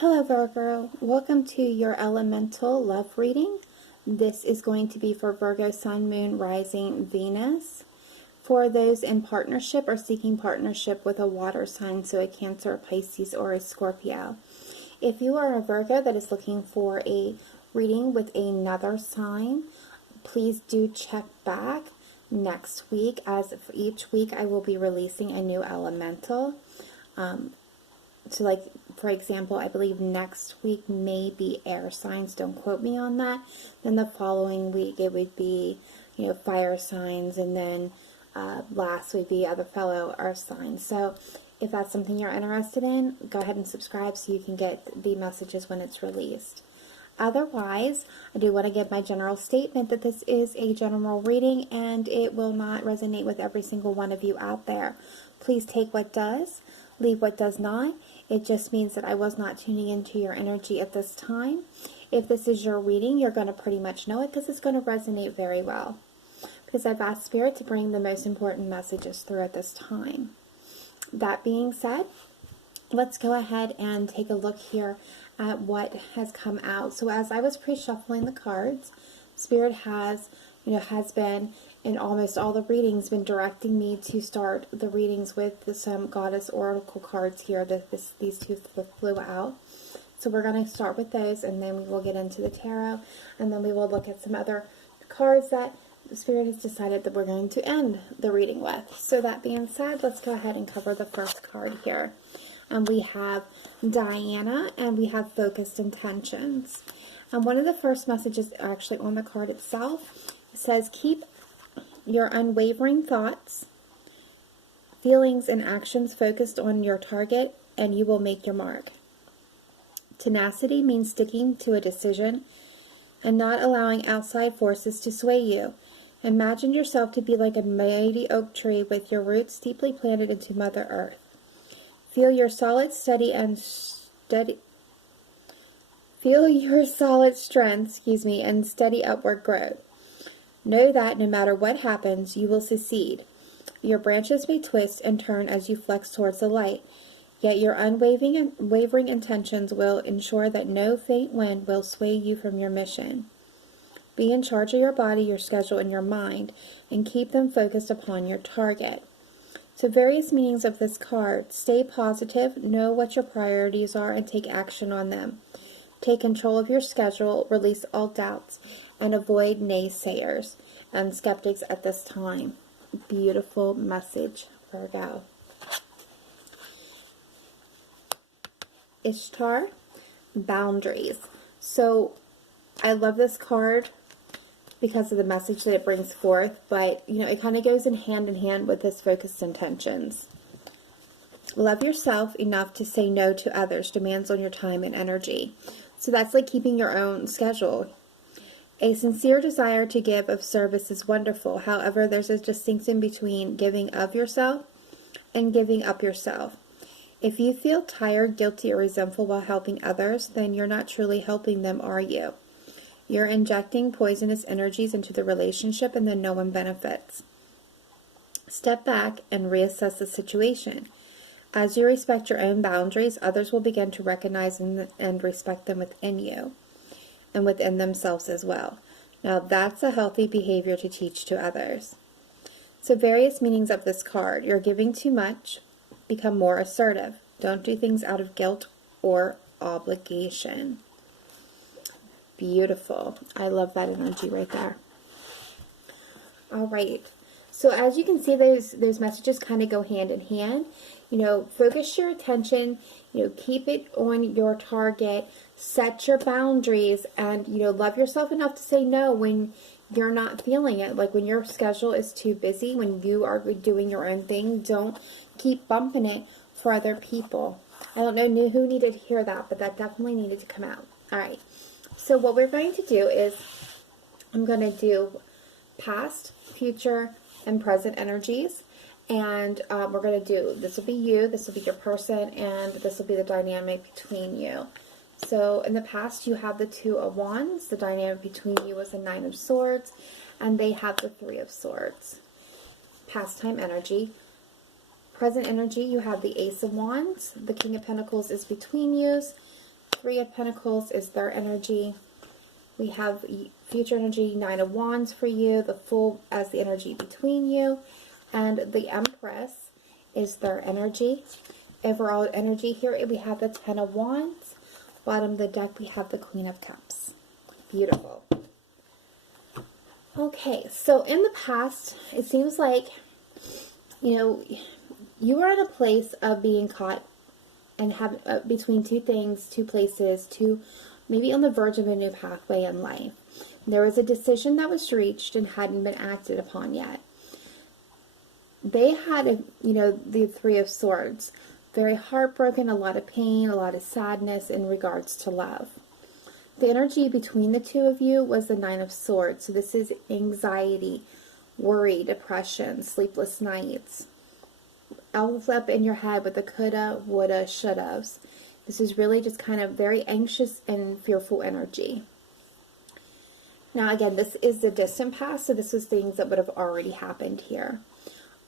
Hello Virgo, welcome to your elemental love reading. This is going to be for Virgo, Sun, Moon, Rising, Venus. For those in partnership or seeking partnership with a water sign, so a Cancer, a Pisces, or a Scorpio. If you are a Virgo that is looking for a reading with another sign, please do check back next week, as for each week I will be releasing a new elemental. So like, for example, I believe next week may be air signs. Don't quote me on that. Then the following week it would be, fire signs. And then last would be other fellow earth signs. So if that's something you're interested in, go ahead and subscribe so you can get the messages when it's released. Otherwise, I do want to give my general statement that this is a general reading and it will not resonate with every single one of you out there. Please take what does, leave what does not. It just means that I was not tuning into your energy at this time. If this is your reading, you're going to pretty much know it because it's going to resonate very well. Because I've asked Spirit to bring the most important messages through at this time. That being said, let's go ahead and take a look here at what has come out. So as I was pre-shuffling the cards, Spirit has been in almost all the readings been directing me to start the readings with some goddess oracle cards here that these two flew out. So we're going to start with those, and then we will get into the tarot, and then we will look at some other cards that the Spirit has decided that we're going to end the reading with. So that being said, let's go ahead and cover the first card here. We have Diana, and we have focused intentions. And one of the first messages actually on the card itself says, keep your unwavering thoughts, feelings, and actions focused on your target, and you will make your mark. Tenacity means sticking to a decision and not allowing outside forces to sway you. Imagine yourself to be like a mighty oak tree with your roots deeply planted into Mother Earth. Feel your solid strength, and steady upward growth. Know that no matter what happens, you will succeed. Your branches may twist and turn as you flex towards the light, yet your unwavering intentions will ensure that no faint wind will sway you from your mission. Be in charge of your body, your schedule, and your mind, and keep them focused upon your target. So various meanings of this card: stay positive, know what your priorities are, and take action on them. Take control of your schedule, release all doubts, and avoid naysayers and skeptics at this time. Beautiful message, Virgo. Ishtar, boundaries. So I love this card because of the message that it brings forth, but it kind of goes in hand with this focused intentions. Love yourself enough to say no to others' demands on your time and energy. So that's like keeping your own schedule. A sincere desire to give of service is wonderful. However, there's a distinction between giving of yourself and giving up yourself. If you feel tired, guilty, or resentful while helping others, then you're not truly helping them, are you? You're injecting poisonous energies into the relationship, and then no one benefits. Step back and reassess the situation. As you respect your own boundaries, others will begin to recognize and respect them within you and within themselves as well. Now that's a healthy behavior to teach to others. So various meanings of this card. You're giving too much. Become more assertive. Don't do things out of guilt or obligation. Beautiful. I love that energy right there. All right. So as you can see, those messages kind of go hand in hand. Focus your attention, keep it on your target, set your boundaries, and, love yourself enough to say no when you're not feeling it. Like when your schedule is too busy, when you are doing your own thing, don't keep bumping it for other people. I don't know who needed to hear that, but that definitely needed to come out. All right. So what we're going to do is I'm going to do past, future, and present energies. And we're going to do, this will be you, this will be your person, and this will be the dynamic between you. So in the past, you have the Two of Wands. The dynamic between you was the Nine of Swords, and they have the Three of Swords. Past-time energy. Present energy, you have the Ace of Wands. The King of Pentacles is between you. Three of Pentacles is their energy. We have future energy, Nine of Wands for you, the Fool as the energy between you, and the Empress is their energy. Overall energy here, we have the Ten of Wands. Bottom of the deck, we have the Queen of Cups. Beautiful. Okay, so in the past, it seems like, you were in a place of being caught and have between two things, two places, maybe on the verge of a new pathway in life. There was a decision that was reached and hadn't been acted upon yet. They had, the Three of Swords. Very heartbroken, a lot of pain, a lot of sadness in regards to love. The energy between the two of you was the Nine of Swords. So this is anxiety, worry, depression, sleepless nights. All up in your head with the coulda, woulda, shouldas. This is really just kind of very anxious and fearful energy. Now again, this is the distant past, so this was things that would have already happened here.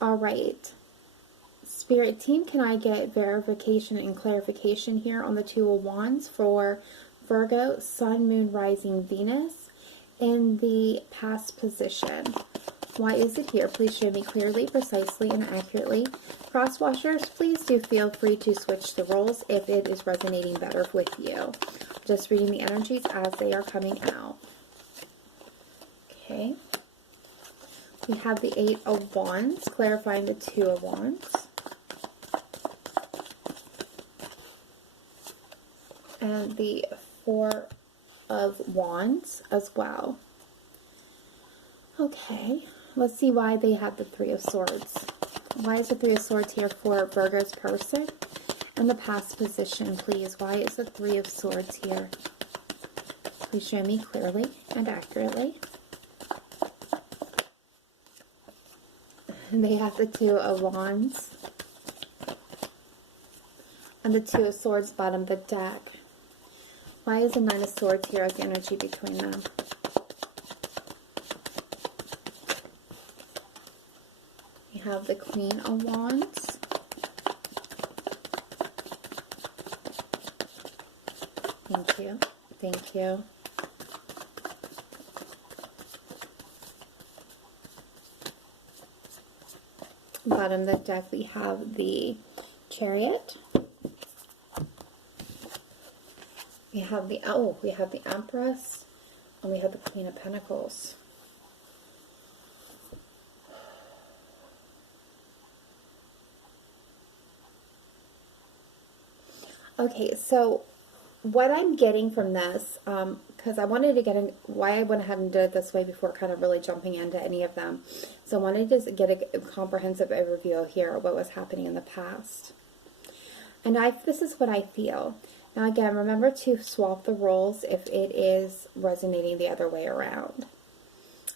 All right. Spirit team, can I get verification and clarification here on the Two of Wands for Virgo, Sun, Moon, Rising, Venus in the past position? Why is it here? Please show me clearly, precisely, and accurately. Cross watchers, please do feel free to switch the roles if it is resonating better with you. Just reading the energies as they are coming out. Okay. We have the Eight of Wands, clarifying the Two of Wands. And the Four of Wands as well. Okay. Let's see why they have the Three of Swords. Why is the Three of Swords here for Virgo's person? And the past position, please. Why is the Three of Swords here? Please show me clearly and accurately. And they have the Two of Wands. And the Two of Swords, bottom of the deck. Why is the Nine of Swords here as the energy between them? We have the Queen of Wands. Thank you. Thank you. Bottom of the deck, we have the Chariot. We have the Empress, and we have the Queen of Pentacles. Okay, so what I'm getting from this, because I wanted to get in, why I went ahead and did it this way before kind of really jumping into any of them. So I wanted to just get a comprehensive overview here of what was happening in the past. And this is what I feel. Now again, remember to swap the roles if it is resonating the other way around.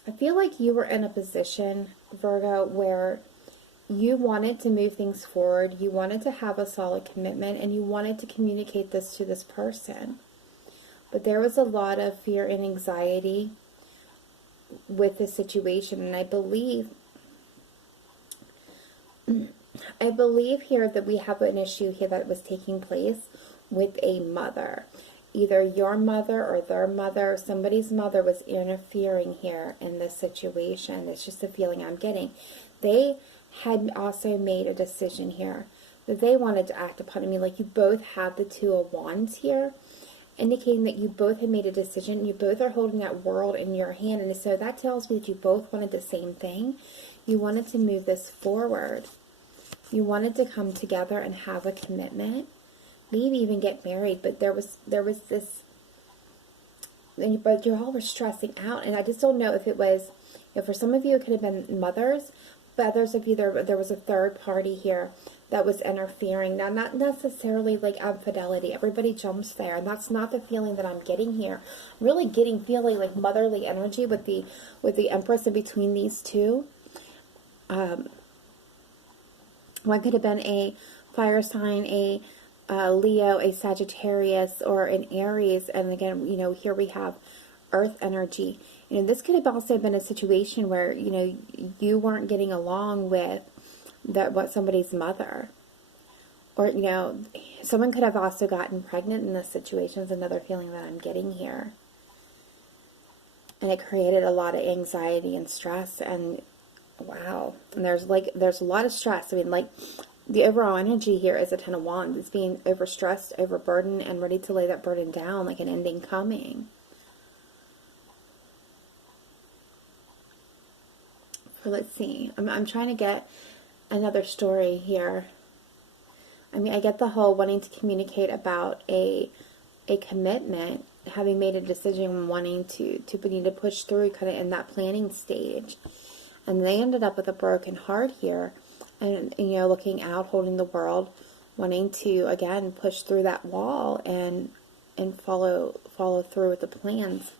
I feel like you were in a position, Virgo, where you wanted to move things forward, you wanted to have a solid commitment, and you wanted to communicate this to this person. But there was a lot of fear and anxiety with the situation, and I believe here that we have an issue here that was taking place with a mother. Either your mother or their mother, somebody's mother was interfering here in this situation. It's just a feeling I'm getting. They had also made a decision here that they wanted to act upon. I mean, like, you both have the Two of Wands here, indicating that you both had made a decision. You both are holding that world in your hand, and so that tells me that you both wanted the same thing. You wanted to move this forward. You wanted to come together and have a commitment, maybe even get married. But there was this, but you all were stressing out, and I just don't know if it was, for some of you it could have been mothers. But others of you, there was a third party here that was interfering. Now, not necessarily like infidelity. Everybody jumps there, and that's not the feeling that I'm getting here. I'm really feeling like motherly energy with the Empress in between these two. One could have been a fire sign, a Leo, a Sagittarius, or an Aries. And again, here we have Earth energy. This could have also been a situation where, you weren't getting along with somebody's mother. Or, you know, someone could have also gotten pregnant in this situation is another feeling that I'm getting here. And it created a lot of anxiety and stress, and wow. And there's a lot of stress. I mean, like, the overall energy here is a Ten of Wands. It's being overstressed, overburdened, and ready to lay that burden down, like an ending coming. So let's see. I'm trying to get another story here. I mean, I get the whole wanting to communicate about a commitment, having made a decision, wanting to need to push through, kind of in that planning stage. And they ended up with a broken heart here, and, you know, looking out, holding the world, wanting to, again, push through that wall and follow through with the plans.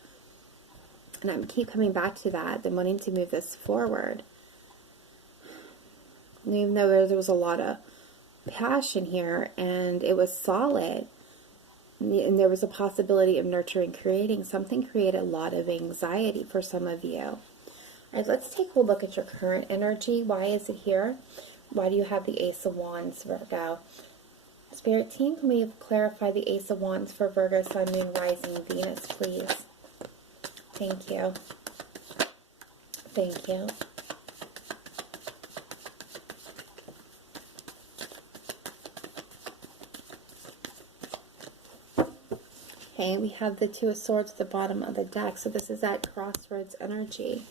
And I keep coming back to that, them wanting to move this forward. And even though there was a lot of passion here, and it was solid, and there was a possibility of nurturing, creating, something created a lot of anxiety for some of you. All right, let's take a look at your current energy. Why is it here? Why do you have the Ace of Wands, Virgo? Spirit team, can we clarify the Ace of Wands for Virgo, Sun, Moon, Rising, Venus, please? Thank you. Thank you. Okay, we have the Two of Swords at the bottom of the deck. So this is that crossroads energy.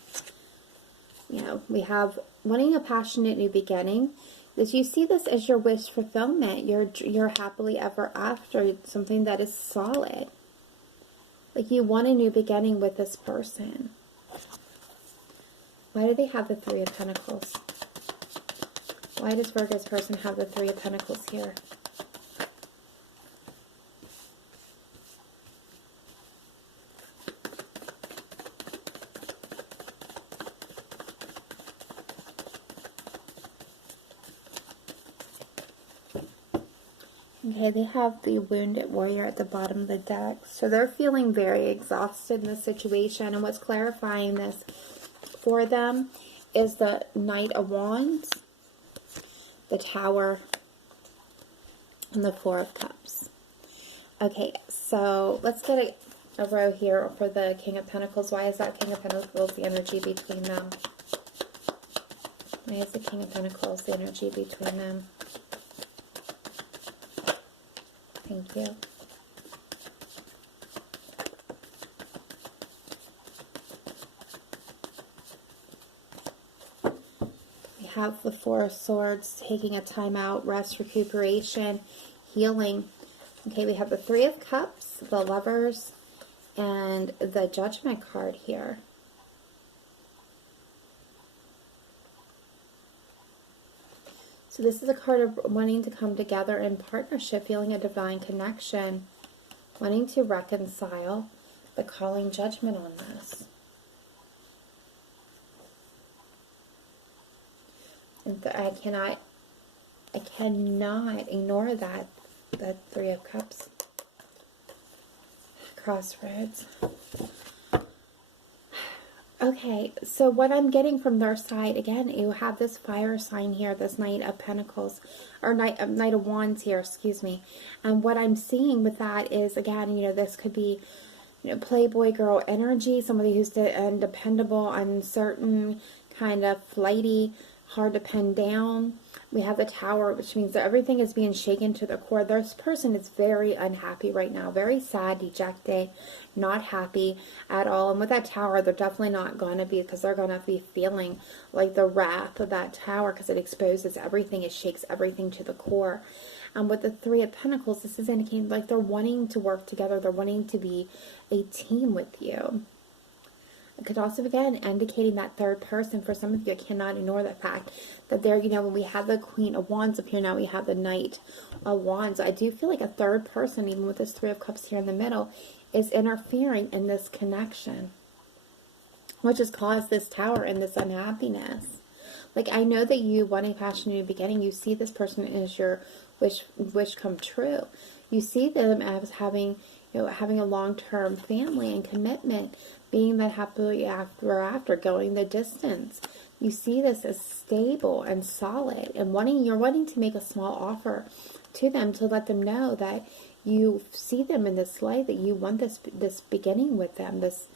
You know, we have wanting a passionate new beginning. As you see this as your wish fulfillment, you're happily ever after, something that is solid. Like you want a new beginning with this person. Why do they have the Three of Pentacles? Why does Virgo's person have the Three of Pentacles here? Okay, they have the Wounded Warrior at the bottom of the deck. So they're feeling very exhausted in this situation. And what's clarifying this for them is the Knight of Wands, the Tower, and the Four of Cups. Okay, so let's get a row here for the King of Pentacles. Why is that King of Pentacles the energy between them? Why is the King of Pentacles the energy between them? Thank you. We have the Four of Swords, taking a time out, rest, recuperation, healing. Okay, we have the Three of Cups, the Lovers, and the Judgment card here. So this is a card of wanting to come together in partnership, feeling a divine connection, wanting to reconcile, but calling judgment on this. And I cannot ignore that Three of Cups. Crossroads. Okay, so what I'm getting from their side, again, you have this fire sign here, this Knight of Pentacles, or Knight of Wands here, excuse me. And what I'm seeing with that is, again, you know, this could be, you know, Playboy girl energy, somebody who's undependable, uncertain, kind of flighty, hard to pin down. We have the Tower, which means that everything is being shaken to the core. This person is very unhappy right now, very sad, dejected, not happy at all. And with that Tower, they're definitely not going to be, because they're going to be feeling like the wrath of that Tower, because it exposes everything, it shakes everything to the core. And with the Three of Pentacles, this is indicating like they're wanting to work together, they're wanting to be a team with you. It could also, again, indicating that third person. For some of you, I cannot ignore the fact that there, you know, when we have the Queen of Wands up here, now we have the Knight of Wands. I do feel like a third person, even with this Three of Cups here in the middle, is interfering in this connection, which has caused this Tower and this unhappiness. Like, I know that you want a passionate new beginning. You see this person as your wish come true. You see them as having, you know, having a long-term family and commitment, being that happily after, going the distance. You see this as stable and solid, and you're wanting to make a small offer to them to let them know that you see them in this light, that you want this beginning with them, this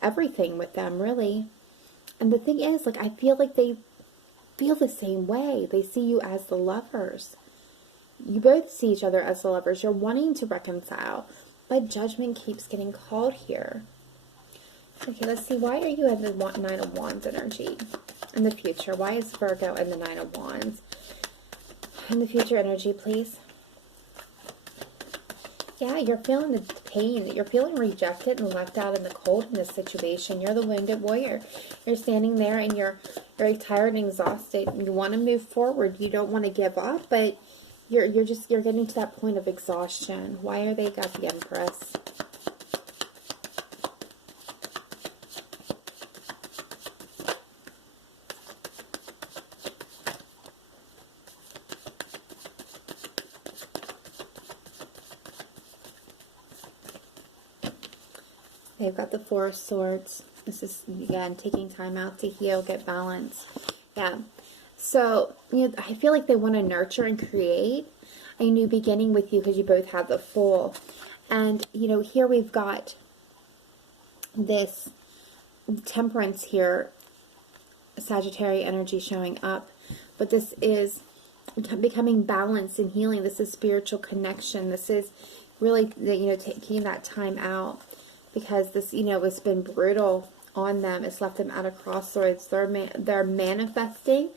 everything with them, really. And the thing is, like, I feel like they feel the same way. They see you as the lovers. You both see each other as the lovers. You're wanting to reconcile, but judgment keeps getting called here. Okay, let's see. Why are you in the Nine of Wands energy in the future? Why is Virgo in the Nine of Wands? In the future energy, please. Yeah, you're feeling the pain. You're feeling rejected and left out in the cold in this situation. You're the wounded warrior. You're standing there and you're very tired and exhausted. You want to move forward. You don't want to give up, but you're getting to that point of exhaustion. Why are they got the Empress? They've got the Four of Swords. This is, again, taking time out to heal, get balance. Yeah. So, you know, I feel like they want to nurture and create a new beginning with you because you both have the Fool. And, you know, here we've got this Temperance here, Sagittarius energy showing up. But this is becoming balanced and healing. This is spiritual connection. This is really, you know, taking that time out. Because this, you know, it's been brutal on them. It's left them at a crossroads. They're manifesting,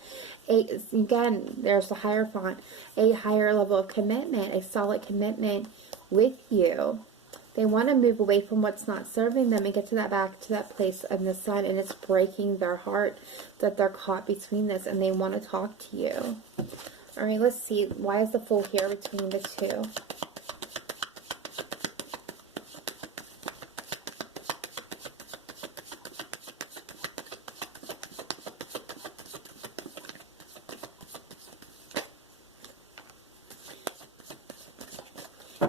again, there's the Hierophant, a higher level of commitment, a solid commitment with you. They want to move away from what's not serving them and get to that back to that place of the Sun. And it's breaking their heart that they're caught between this. And they want to talk to you. All right, let's see. Why is the Fool here between the two?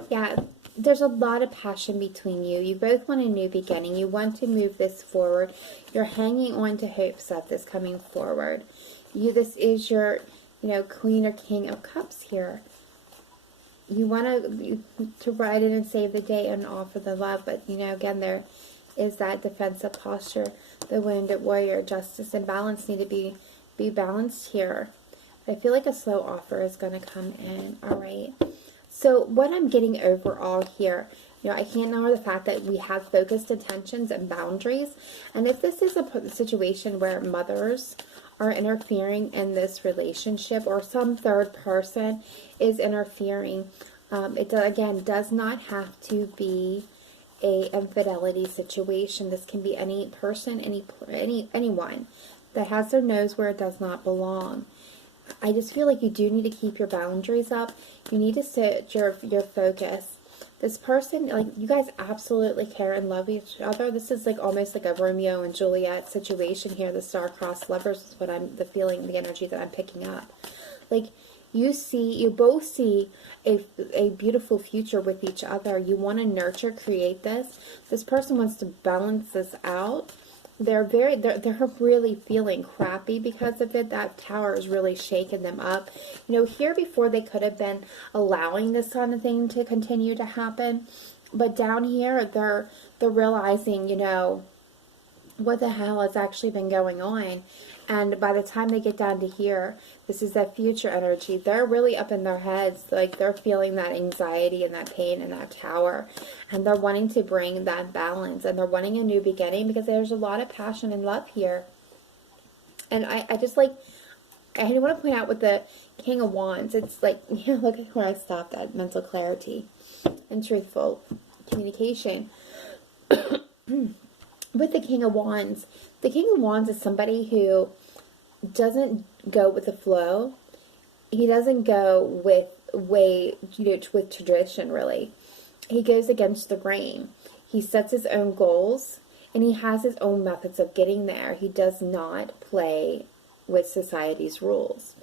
Yeah, there's a lot of passion between you. You both want a new beginning. You want to move this forward. You're hanging on to hopes of this coming forward. This is your, you know, Queen or King of Cups here. You want to ride in and save the day and offer the love. But, you know, again, there is that defensive posture. The wounded warrior, justice and balance need to be balanced here. I feel like a slow offer is going to come in. All right. So what I'm getting overall here, you know, I can't ignore the fact that we have focused intentions and boundaries. And if this is a situation where mothers are interfering in this relationship or some third person is interfering, it, again, does not have to be a infidelity situation. This can be any person, anyone that has their nose where it does not belong. I just feel like you do need to keep your boundaries up. You need to set your focus. This person, like, you guys absolutely care and love each other. This is like almost like a Romeo and Juliet situation here. The star-crossed lovers is what the feeling, the energy that I'm picking up. Like, you both see a beautiful future with each other. You want to nurture, create this. This person wants to balance this out. They're really feeling crappy because of it. That tower is really shaking them up. You know, here before they could have been allowing this kind of thing to continue to happen. But down here, they're realizing, you know, what the hell has actually been going on. And by the time they get down to here, this is that future energy. They're really up in their heads. Like, they're feeling that anxiety and that pain in that tower. And they're wanting to bring that balance. And they're wanting a new beginning because there's a lot of passion and love here. And I just like, I want to point out with the King of Wands, it's like, you know, look at where I stopped at. Mental clarity and truthful communication. With the King of Wands is somebody who doesn't go with the flow. He doesn't go with with tradition, really. He goes against the grain. He sets his own goals, and he has his own methods of getting there. He does not play with society's rules.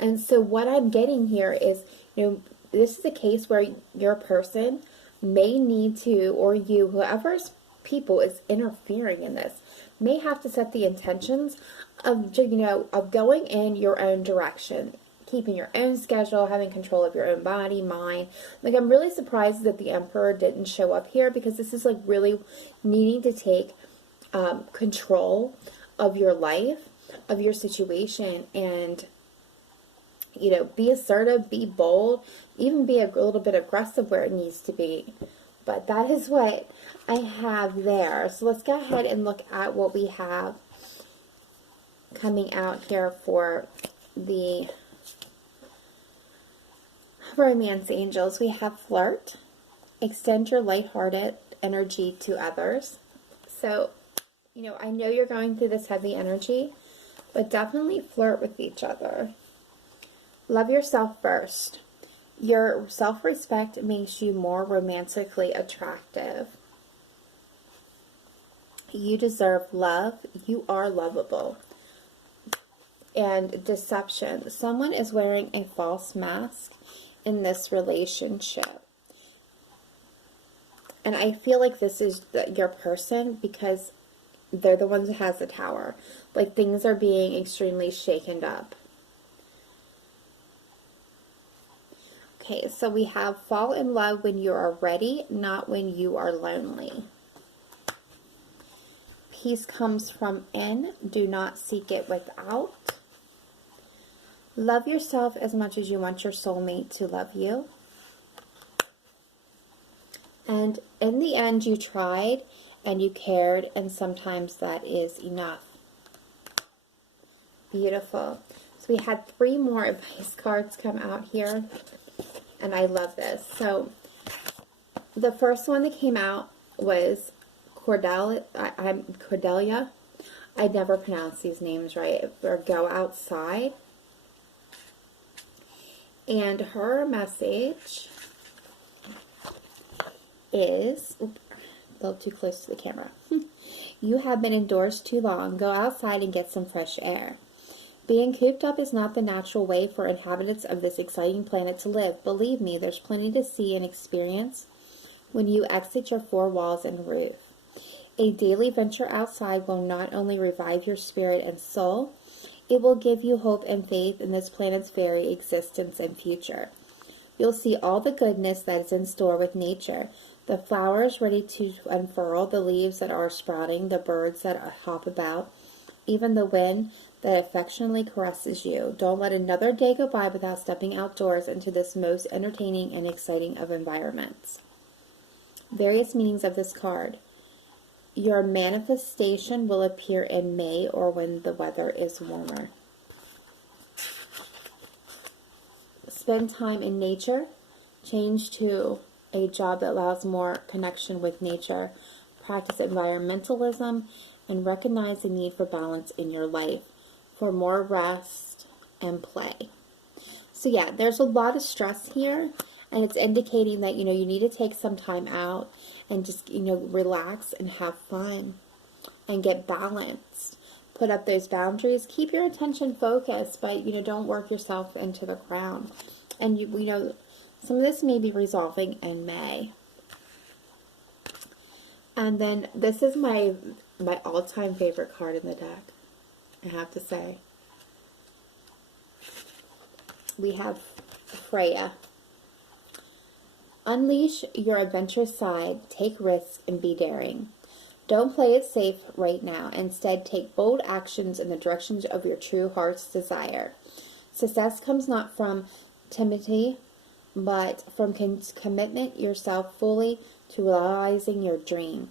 And so what I'm getting here is, you know, this is a case where your person may need to, or you, whoever's people is interfering in this, may have to set the intentions of, you know, of going in your own direction. keeping your own schedule, having control of your own body, mind. Like, I'm really surprised that the Emperor didn't show up here, because this is like really needing to take control of your life, of your situation, and, you know, be assertive, be bold, even be a little bit aggressive where it needs to be. But that is what I have there. So let's go ahead and look at what we have coming out here for the romance angels. We have flirt. Extend your lighthearted energy to others. So, you know, I know you're going through this heavy energy, but definitely flirt with each other. Love yourself first. Your self-respect makes you more romantically attractive. You deserve love. You are lovable. And deception. Someone is wearing a false mask in this relationship. And I feel like this is your person, because they're the ones that has the tower. Like, things are being extremely shaken up. Okay, so we have fall in love when you are ready, not when you are lonely. Peace comes from in, do not seek it without. Love yourself as much as you want your soulmate to love you. And in the end, you tried and you cared, and sometimes that is enough. Beautiful. So we had 3 more advice cards come out here, and I love this. So the first one that came out was Cordelia. I never pronounce these names right. Or go outside. And her message is, a little too close to the camera. You have been indoors too long. Go outside and get some fresh air. Being cooped up is not the natural way for inhabitants of this exciting planet to live. Believe me, there's plenty to see and experience when you exit your 4 walls and roof. A daily venture outside will not only revive your spirit and soul, it will give you hope and faith in this planet's very existence and future. You'll see all the goodness that is in store with nature. The flowers ready to unfurl, the leaves that are sprouting, the birds that hop about, even the wind that affectionately caresses you. Don't let another day go by without stepping outdoors into this most entertaining and exciting of environments. Various meanings of this card. Your manifestation will appear in May or when the weather is warmer. Spend time in nature. Change to a job that allows more connection with nature. Practice environmentalism and recognize the need for balance in your life for more rest and play. So yeah, there's a lot of stress here, and it's indicating that, you know, you need to take some time out and just, you know, relax and have fun and get balanced. Put up those boundaries. Keep your attention focused, but, you know, don't work yourself into the ground. And, you know, some of this may be resolving in May. And then this is my all-time favorite card in the deck, I have to say. We have Freya. Unleash your adventurous side, take risks, and be daring. Don't play it safe right now. Instead, take bold actions in the directions of your true heart's desire. Success comes not from timidity, but from commitment yourself fully to realizing your dream.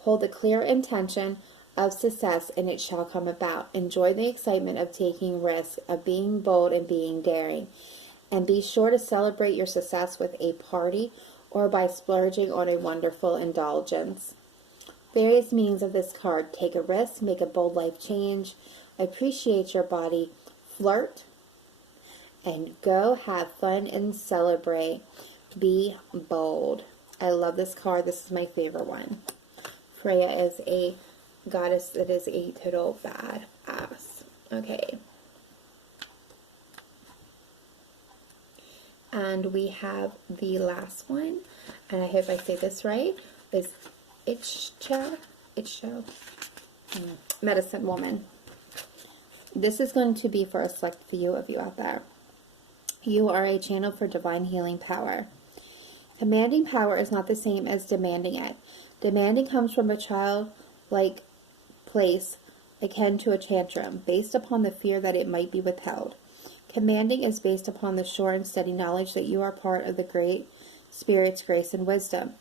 Hold a clear intention of success, and it shall come about. Enjoy the excitement of taking risks, of being bold and being daring. And be sure to celebrate your success with a party or by splurging on a wonderful indulgence. Various meanings of this card. Take a risk, make a bold life change, appreciate your body, flirt, and go have fun and celebrate. Be bold. I love this card. This is my favorite one. Freya is a goddess that is a total badass. Okay. And we have the last one, and I hope I say this right, is Itcho, Medicine Woman. This is going to be for a select few of you out there. You are a channel for divine healing power. Commanding power is not the same as demanding it. Demanding comes from a childlike place akin to a tantrum, based upon the fear that it might be withheld. Commanding is based upon the sure and steady knowledge that you are part of the great Spirit's grace and wisdom.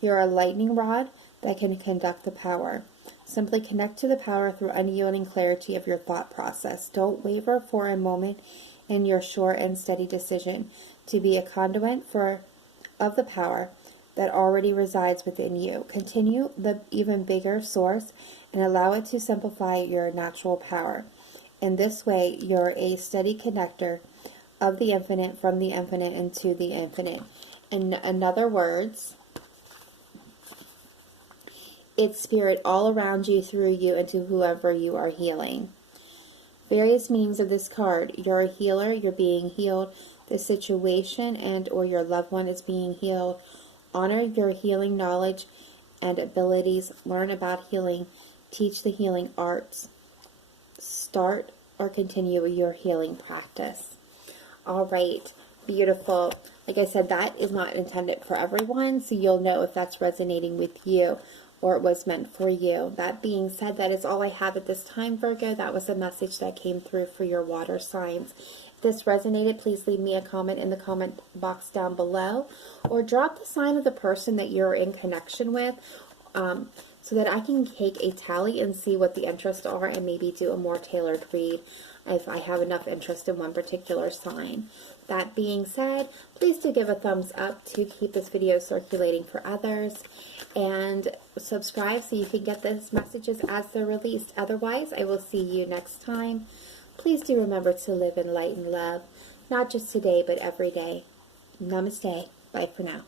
You are a lightning rod that can conduct the power. Simply connect to the power through unyielding clarity of your thought process. Don't waver for a moment in your sure and steady decision to be a conduit of the power that already resides within you. Continue the even bigger source and allow it to simplify your natural power. In this way, you're a steady connector of the infinite from the infinite into the infinite. In other words, it's spirit all around you, through you, and to whoever you are healing. Various meanings of this card. You're a healer, you're being healed. The situation and or your loved one is being healed. Honor your healing knowledge and abilities. Learn about healing. Teach the healing arts. Start or continue your healing practice. All right, beautiful. Like I said, that is not intended for everyone, so you'll know if that's resonating with you or it was meant for you. That being said, that is all I have at this time, Virgo. That was a message that came through for your water signs. If this resonated, please leave me a comment in the comment box down below, or drop the sign of the person that you're in connection with, so that I can take a tally and see what the interests are and maybe do a more tailored read if I have enough interest in one particular sign. That being said, please do give a thumbs up to keep this video circulating for others, and subscribe so you can get these messages as they're released. Otherwise, I will see you next time. Please do remember to live in light and love, not just today, but every day. Namaste. Bye for now.